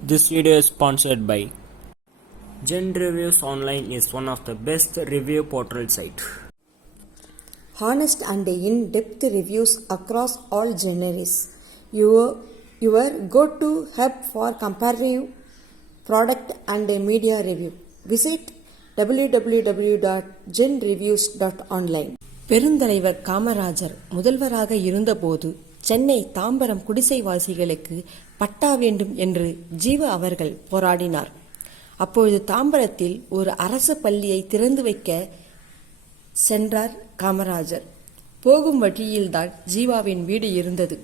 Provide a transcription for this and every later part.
This video is sponsored by Gen Reviews Online is one of the best review portal site. Honest and in-depth reviews across all genres. Your go-to hub for comparative product and media review. Visit www.genreviews.online. பெருந்தலைவர் காமராஜர் முதல்வராக இருந்தபோது சென்னை தாம்பரம் குடிசைவாசிகளுக்கு பட்டா வேண்டும் என்று ஜீவா அவர்கள் போராடினார். அப்பொழுது தாம்பரத்தில் ஒரு அரசு பள்ளியை திறந்து வைக்க சென்றார் காமராஜர். போகும் வழியில்தான் ஜீவாவின் வீடு இருந்தது.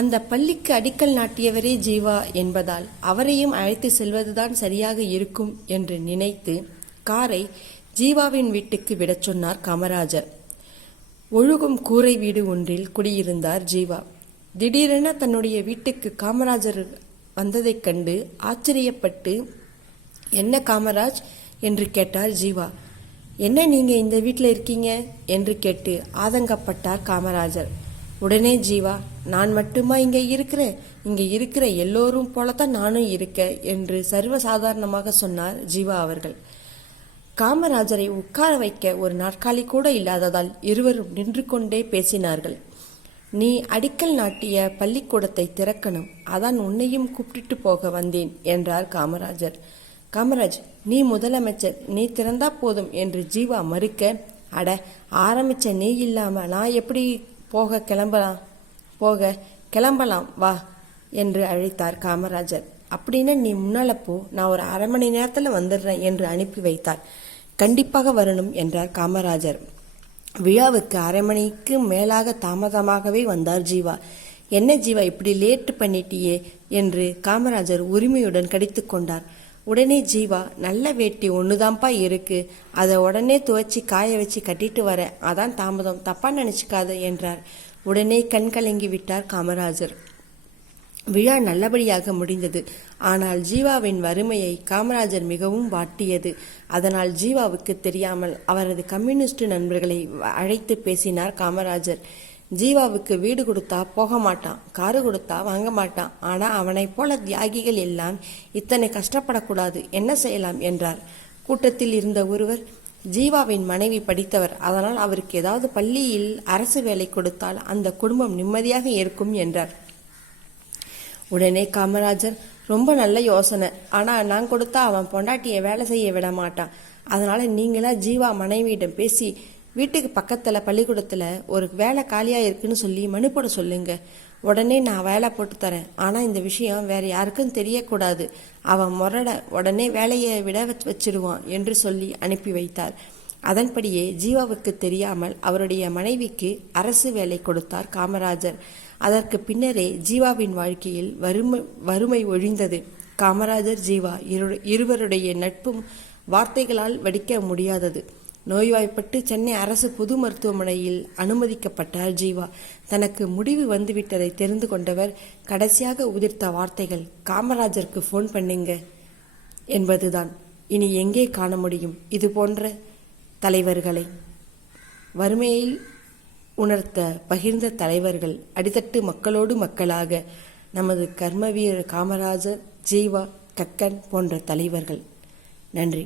அந்த பள்ளிக்கு அடிக்கல் நாட்டியவரே ஜீவா என்பதால் அவரையும் அழைத்து செல்வதுதான் சரியாக இருக்கும் என்று நினைத்து காரை ஜீவாவின் வீட்டுக்கு விடச் சொன்னார் காமராஜர். ஒழுகும் கூரை வீடு ஒன்றில் குடியிருந்தார் ஜீவா. திடீரென தன்னுடைய வீட்டுக்கு காமராஜர் வந்ததைக் கண்டு ஆச்சரியப்பட்டு, என்ன காமராஜ் என்று கேட்டார் ஜீவா. என்ன நீங்க இந்த வீட்டில் இருக்கீங்க என்று கேட்டு ஆதங்கப்பட்டார் காமராஜர். உடனே ஜீவா, நான் மட்டுமா இங்கே இருக்கிறேன், இங்கே இருக்கிற எல்லோரும் போலத்தான் நானும் இருக்க என்று சர்வசாதாரணமாக சொன்னார் ஜீவா அவர்கள். காமராஜரை உட்கார வைக்க ஒரு நாற்காலி கூட இல்லாததால் இருவரும் நின்று கொண்டே பேசினார்கள். நீ அடிக்கல் நாட்டிய பள்ளிக்கூடத்தை திறக்கணும், அதான் உன்னையும் கூப்பிட்டு போக வந்தேன் என்றார் காமராஜர். காமராஜ், நீ முதலமைச்சர், நீ திறந்தா போதும் என்று ஜீவா மறுக்க, அட ஆரம்பிச்ச நீ இல்லாம நான் எப்படி கிளம்பலாம் வா என்று அழைத்தார் காமராஜர். அப்படின்னு நீ முன்னால போ, நான் ஒரு அரை மணி நேரத்தில் வந்துடுறேன் என்று அனுப்பி வைத்தார். கண்டிப்பாக வரணும் என்றார் காமராஜர். விழாவுக்கு அரை மணிக்கு மேலாக தாமதமாகவே வந்தார் ஜீவா. என்ன ஜீவா இப்படி லேட்டு பண்ணிட்டியே என்று காமராஜர் உரிமையுடன் கடித்து கொண்டார். உடனே ஜீவா, நல்ல வேட்டி ஒண்ணுதான்ப்பா இருக்கு, அதை உடனே துவைச்சி காய வச்சு கட்டிட்டு வர, அதான் தாமதம், தப்பா நினைச்சுக்காத என்றார். உடனே கண் கலங்கி விட்டார் காமராஜர். விழா நல்லபடியாக முடிந்தது. ஆனால் ஜீவாவின் வறுமையை காமராஜர் மிகவும் வாட்டியது. அதனால் ஜீவாவுக்கு தெரியாமல் அவரது கம்யூனிஸ்ட் நண்பர்களை அழைத்து பேசினார் காமராஜர். ஜீவாவுக்கு வீடு கொடுத்தா போக மாட்டான், காரு கொடுத்தா வாங்க மாட்டான், ஆனா அவனை போல தியாகிகள் எல்லாம் இத்தனை கஷ்டப்படக்கூடாது, என்ன செய்யலாம் என்றார். கூட்டத்தில் இருந்த ஒருவர், ஜீவாவின் மனைவி படித்தவர், அதனால் அவருக்கு ஏதாவது பள்ளியில் அரசு வேலை கொடுத்தால் அந்த குடும்பம் நிம்மதியாக இருக்கும் என்றார். உடனே காமராஜர், ரொம்ப நல்ல யோசனை, ஆனா நான் கொடுத்தா அவன் பொண்டாட்டியை வேலை செய்ய விட மாட்டான், அதனால நீங்களா ஜீவா மனைவியிடம் பேசி வீட்டுக்கு பக்கத்துல பள்ளிக்கூடத்துல ஒரு வேலை காலியா இருக்குன்னு சொல்லி மனு போட சொல்லுங்க, உடனே நான் வேலை போட்டு தரேன், ஆனா இந்த விஷயம் வேற யாருக்கும் தெரியக்கூடாது, அவன் உடனே வேலையை விட வச்சிடுவான் என்று சொல்லி அனுப்பி வைத்தார். அதன்படியே ஜீவாவுக்கு தெரியாமல் அவருடைய மனைவிக்கு அரசு வேலை கொடுத்தார் காமராஜர். அதற்கு பின்னரே ஜீவாவின் வாழ்க்கையில் வறுமை ஒழிந்தது. காமராஜர் ஜீவா இருவருடைய நட்பும் வார்த்தைகளால் வடிக்க முடியாதது. நோய்வாய்ப்பட்டு சென்னை அரசு பொது மருத்துவமனையில் அனுமதிக்கப்பட்டார் ஜீவா. தனக்கு முடிவு வந்துவிட்டதை தெரிந்து கொண்டவர் கடைசியாக உதிர்த்த வார்த்தைகள், காமராஜருக்கு போன் பண்ணுங்க என்பதுதான். இனி எங்கே காண முடியும் இது போன்ற தலைவர்களை? வறுமையில் உணர்த்த பகிர்ந்த தலைவர்கள், அடித்தட்டு மக்களோடு மக்களாக நமது கர்மவீர காமராஜர், ஜீவா, கக்கன் போன்ற தலைவர்கள். நன்றி.